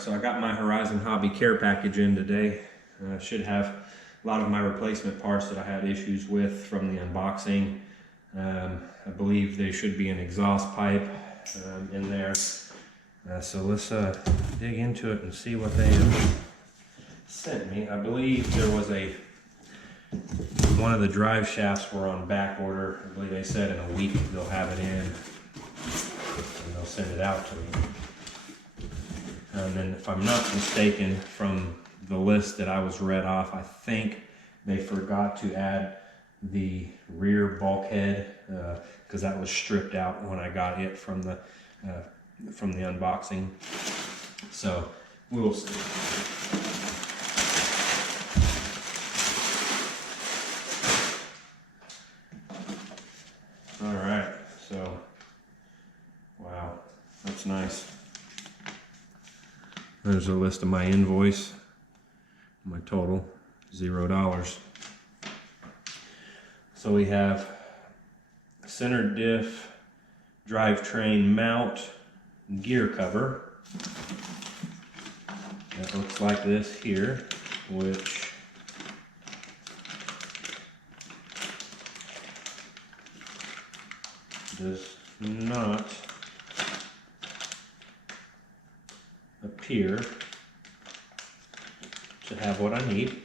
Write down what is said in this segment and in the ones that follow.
Alright, so I got my Horizon Hobby care package in today. Should have a lot of my replacement parts that I had issues with from the unboxing. I believe there should be an exhaust pipe in there. So let's dig into it and see what they sent me. I believe there was one of the drive shafts were on back order. I believe they said in a week they'll have it in and they'll send it out to me. And then if I'm not mistaken from the list that I was read off, I think they forgot to add the rear bulkhead because that was stripped out when I got it from the unboxing. So we'll see. All right, so wow, that's nice. There's a list of my invoice, my total, $0. So we have center diff, drivetrain mount, gear cover. That looks like this here, which does not appear to have what I need.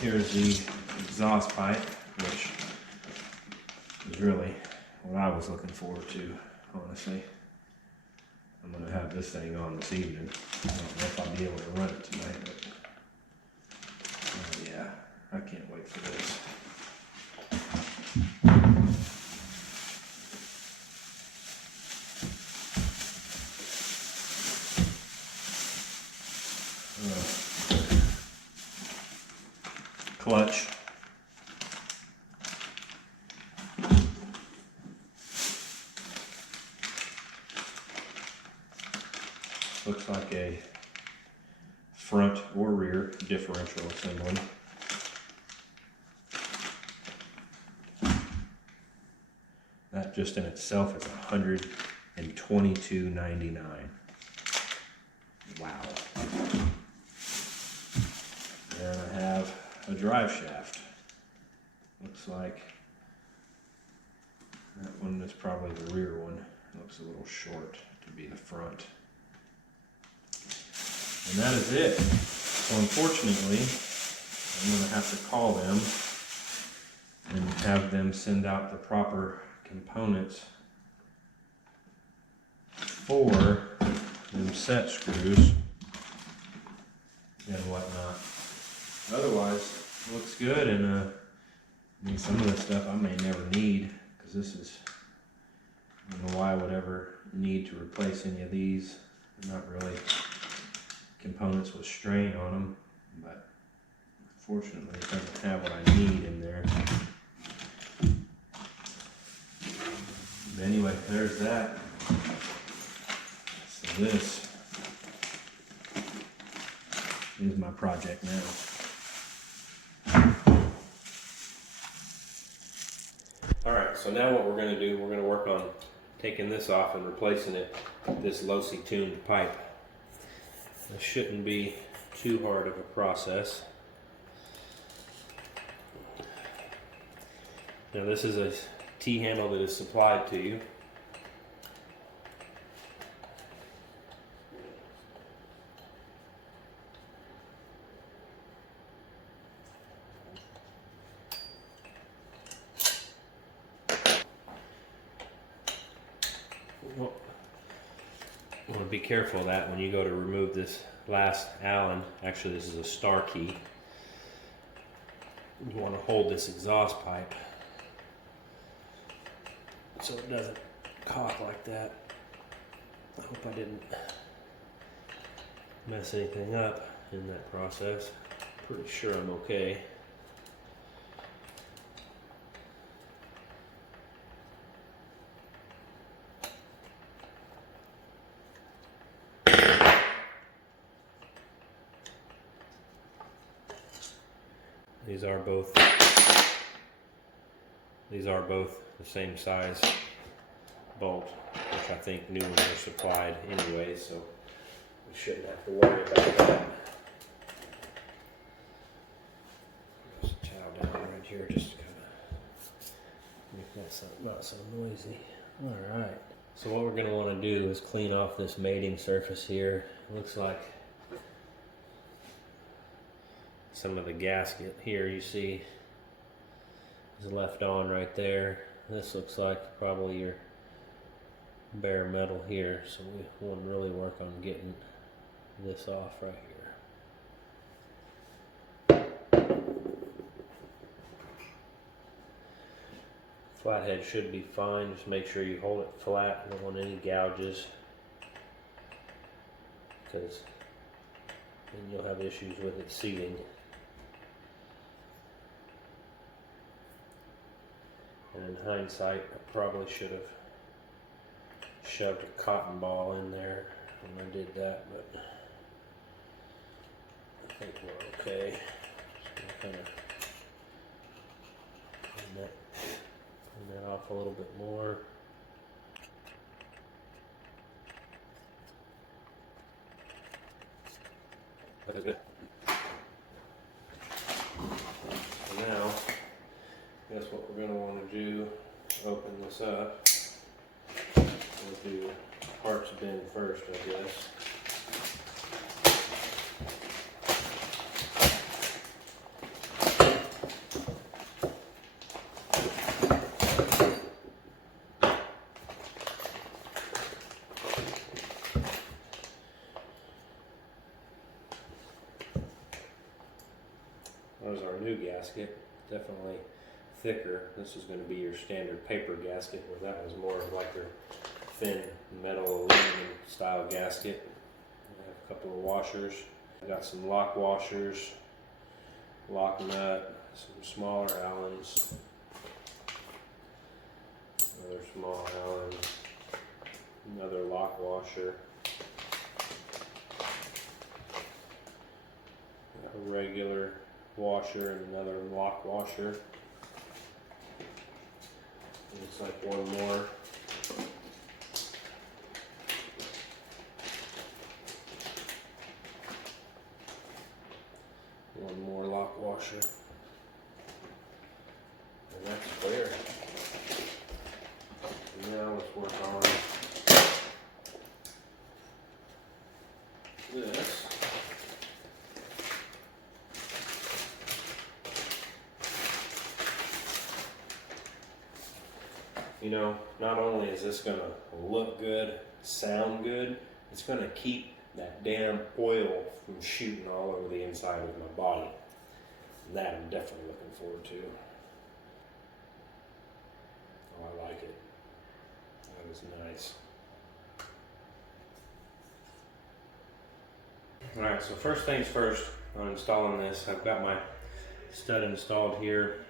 Here's the exhaust pipe, which is really what I was looking forward to, honestly. I'm going to have this thing on this evening. I don't know if I'll be able to run it tonight, but yeah, I can't wait for this. Clutch. Looks like a front or rear differential assembly. That just in itself is $122.99. Wow. And I have a drive shaft. Looks like that one is probably the rear one. Looks a little short to be the front. And that is it. So unfortunately, I'm going to have to call them and have them send out the proper components for them set screws and whatnot. Otherwise, it looks good, and I mean, some of this stuff I may never need, because this is, I don't know why I would ever need to replace any of these. They're not really components with strain on them, but unfortunately it doesn't have what I need in there. But anyway, there's that. So this is my project now. Alright, so now what we're going to do, we're going to work on taking this off and replacing it with this Losi tuned pipe. This shouldn't be too hard of a process. Now this is a T-handle that is supplied to you. Well, you want to be careful of that when you go to remove this last Allen. Actually, this is a star key. You want to hold this exhaust pipe so it doesn't cock like that. I hope I didn't mess anything up in that process. Pretty sure I'm okay. These are both the same size bolt, which which I think new ones are supplied anyway, so we shouldn't have to worry about that. Just chow down right here just to kind of make that not so noisy. Alright, so what we're going to want to do is clean off this mating surface here. It looks like some of the gasket here you see is left on right there. This looks like probably your bare metal here, so we want to really work on getting this off right here. Flathead should be fine, just make sure you hold it flat. You don't want any gouges, because then you'll have issues with it seating. And in hindsight, I probably should have shoved a cotton ball in there when I did that, but I think we're okay. Just gonna kind of clean that off a little bit more. That is good. So now, I guess what we're going to want to do, open this up. We'll do parts bin first, I guess. There's our new gasket, definitely thicker. This is going to be your standard paper gasket, where that was more of like your thin metal aluminum style gasket. I have a couple of washers. I got some lock washers, lock nut, some smaller Allens, another small Allen, another lock washer, a regular washer and another lock washer. Looks like one more. One more lock washer. And that's clear. And now let's work on this. You know, not only is this going to look good, sound good, it's going to keep that damn oil from shooting all over the inside of my body. And that I'm definitely looking forward to. Oh, I like it. That is nice. Alright, so first things first, on installing this, I've got my stud installed here,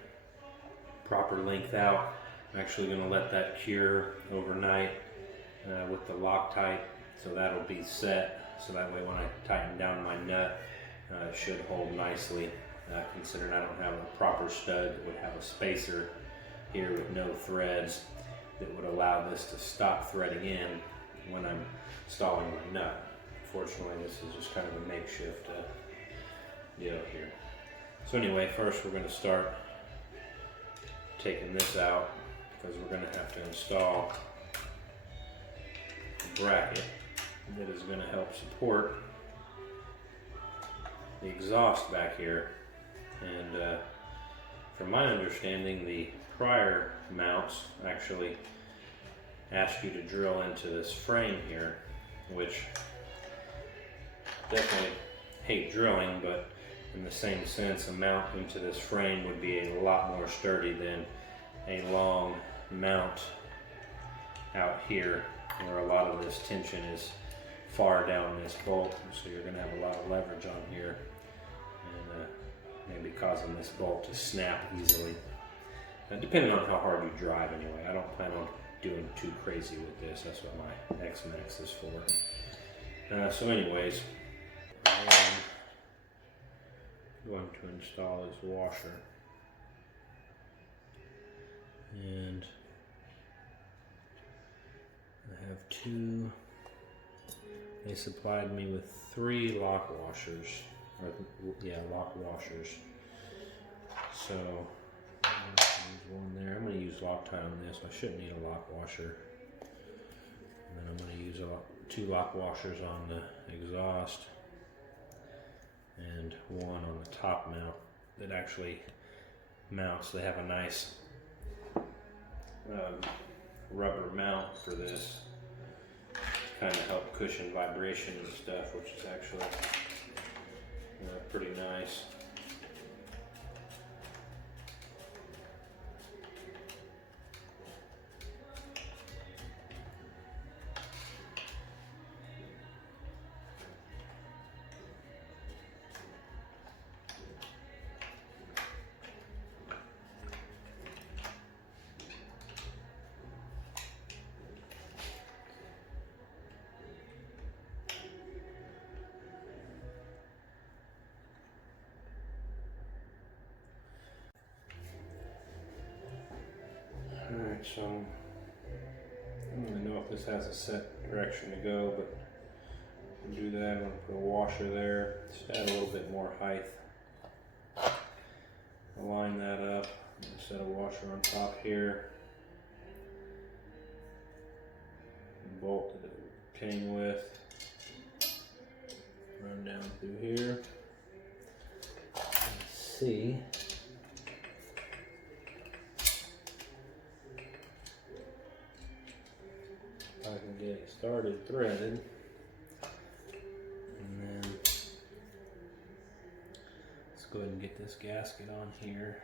proper length out. I'm actually going to let that cure overnight with the Loctite, so that'll be set, so that way when I tighten down my nut, it should hold nicely, considering I don't have a proper stud that would have a spacer here with no threads that would allow this to stop threading in when I'm installing my nut. Fortunately, this is just kind of a makeshift deal here. So anyway, first we're going to start taking this out, because we're going to have to install a bracket that is going to help support the exhaust back here. And from my understanding, the prior mounts actually ask you to drill into this frame here, which definitely hate drilling, but in the same sense, a mount into this frame would be a lot more sturdy than a long mount out here, where a lot of this tension is far down this bolt, so you're going to have a lot of leverage on here, and maybe causing this bolt to snap easily. Depending on how hard you drive anyway. I don't plan on doing too crazy with this. That's what my X-Max is for. So anyways, I'm going to install this washer. And I have two. They supplied me with 3 lock washers. Or, yeah, lock washers. So, there's one there. I'm going to use Loctite on this. I shouldn't need a lock washer. And then I'm going to use 2 lock washers on the exhaust. And one on the top mount that actually mounts. They have a nice rubber mount for this. Kind of help cushion vibration and stuff, which is actually pretty nice. Alright, so I don't really know if this has a set direction to go, but we'll do that. I'm going to put a washer there, just add a little bit more height. Align that up, set a washer on top here. Bolt that it came with. Run down through here. Let's see. I can get it started threaded, and then let's go ahead and get this gasket on here.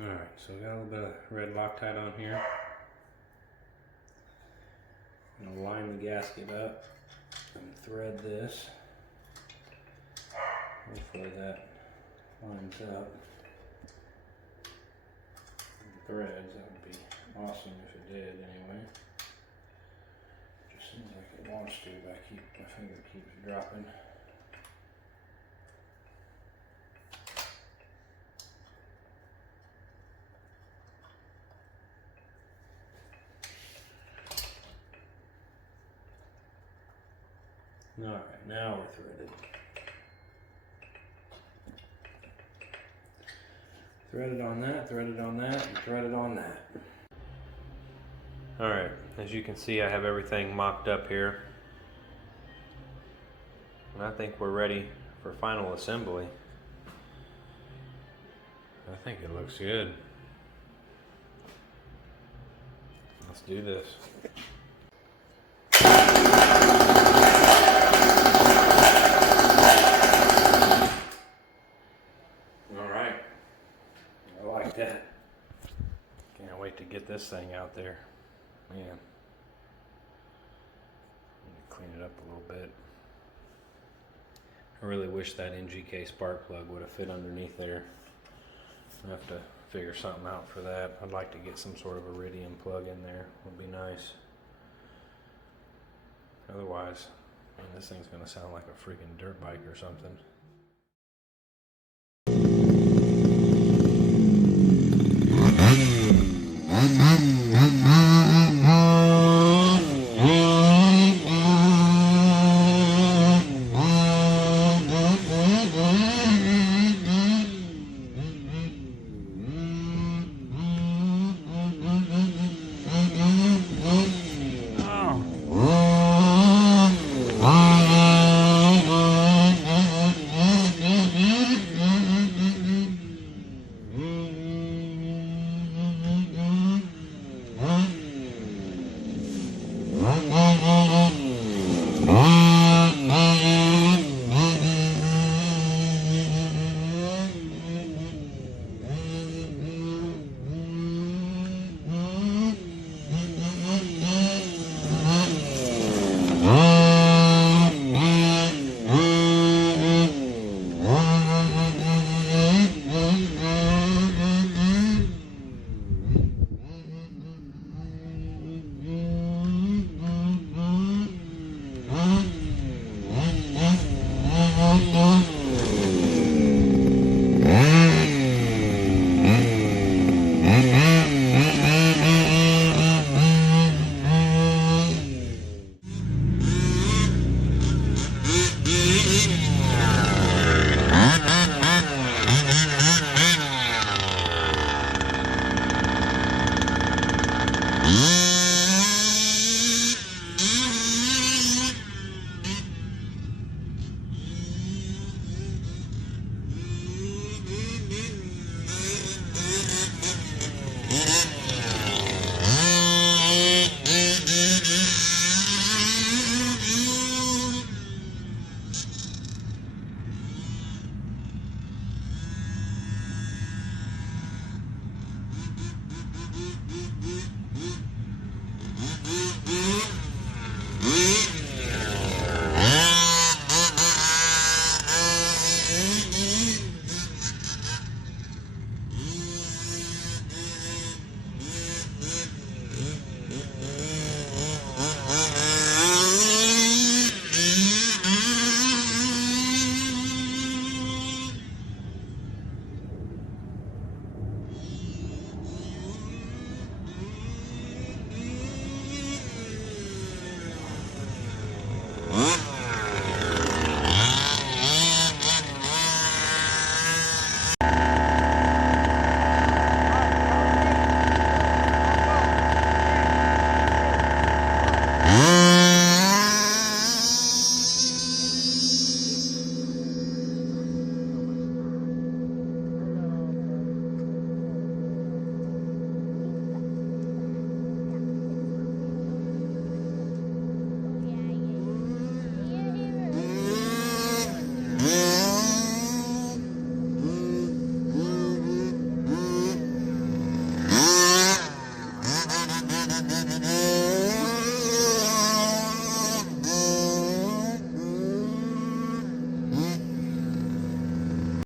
Alright, so I got a little bit of red Loctite on here. I'm going to line the gasket up and thread this. Hopefully that lines up and threads. That would be awesome if it did anyway. Just seems like it wants to, but my finger keeps dropping. Alright, now we're threaded. Threaded on that, threaded on that, and threaded on that. Alright, as you can see, I have everything mocked up here. And I think we're ready for final assembly. I think it looks good. Let's do this. Can't wait to get this thing out there. Man. Need to clean it up a little bit. I really wish that NGK spark plug would have fit underneath there. I'll have to figure something out for that. I'd like to get some sort of iridium plug in there. Would be nice. Otherwise, man, this thing's gonna sound like a freaking dirt bike or something.